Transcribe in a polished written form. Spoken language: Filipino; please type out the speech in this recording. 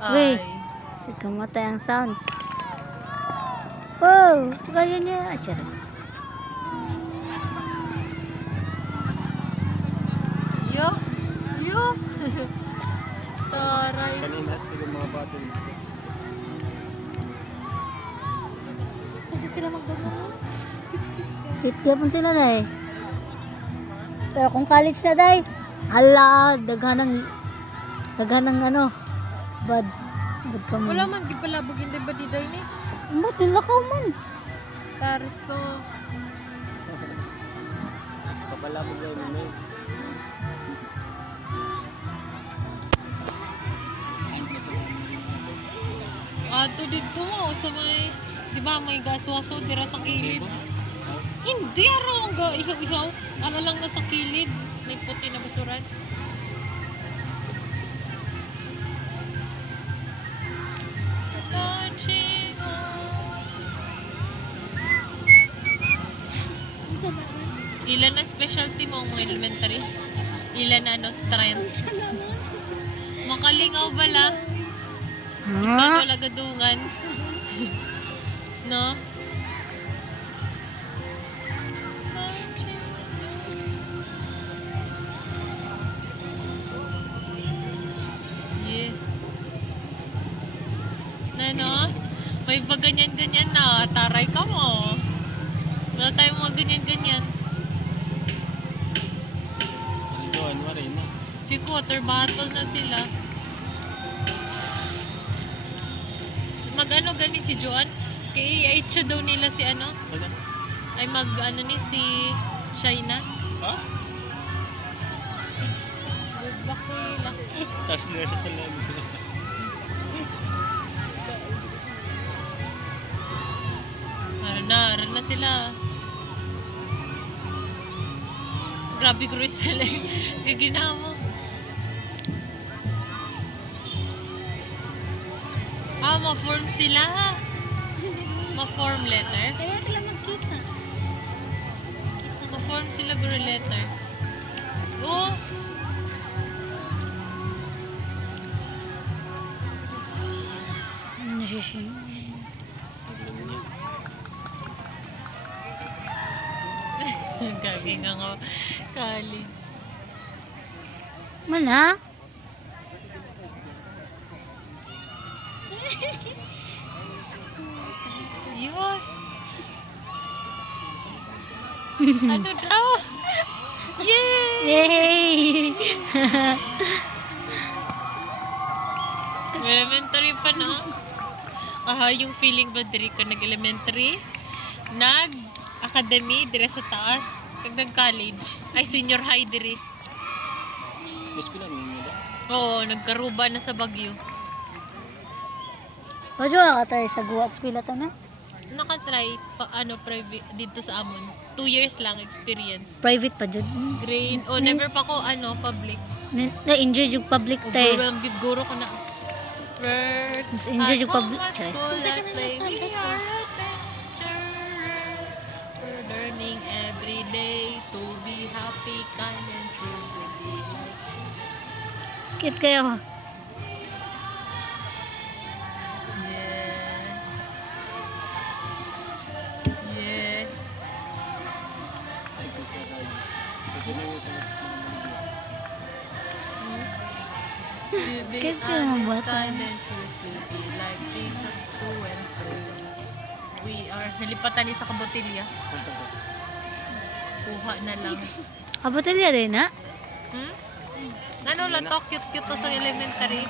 Weh, Ay. si kamatay ang sounds. Wow, gaya niya. Acha. Yo. Yo. Taray. Kanina sila mga bata dito. Saan sila magdadala? Titkapon sila dai. Pero kung college na dai, hala, daghanang ano, buds. Bud ka Wala man. man gipalabog hindi ba di day ni? Ba't nilakaw man? Parso. Kapalabog lang naman. Ato dito mo sa may, di ba may gaswaso dira sa kilid. Hindi araw ga ihaw-ihaw. Ano lang nasa kilid. May puti na basuran. Touching on. Ilan na specialty mo mga elementary? Ilan na ano, strength? Makalingaw bala. Iskal wala gadungan. No? Yeah. Ano? May ba ganyan-ganyan na? Taray ka mo. Wala tayong mga ganyan-ganyan. Doon, marin na. Si quarter battle na sila. Mag-ano gani si Joan? Kaya siya daw nila si ano? Ano? Ay mag-ano ni si Shaina. Ha? Bakila. Tapos nila sa labi. Aran na sila. Grabe Grace sila. Gagina mo. Ma-form sila. Ma-form letter. Kaya sila magkita. Ma-form sila guru letter. Oh! Nasising. Gagi nga nga. College. Man ha? Yun. Ano daw? Yay! Yay! Elementary pa na. Aha, yung feeling ba diri ka nag-elementary? Nag-academy, dire sa taas. Kag nag-college. Ay, senior high diri. Gusto ko lang yun nila. Oo, nagkaruba na sa Baguio. Ojo ka tayo sa guwat skwela ta na? Nakatry pa, private dito sa Amon. 2 years lang experience. Private pa jud. Grade, never pa ko, public. Na-enjoy yung public tay. Overwhelmed with guro ko na. First, Mas enjoy yung at public. home at Charis. school at play, we are adventurers. We're learning every day to be happy, kind, and true. To be like Kit kayo. Yeah. Yeah. Ay, gusto ko lang. Ito na yung To be Kaya kayo honest, mabata. kind, and true. To be like Jesus through and through. We are, nalipatan ni sa kabotilya. Kuha na lang. Abatalya din na? Hmm? Ano lang to? Cute-cute to sa elementary.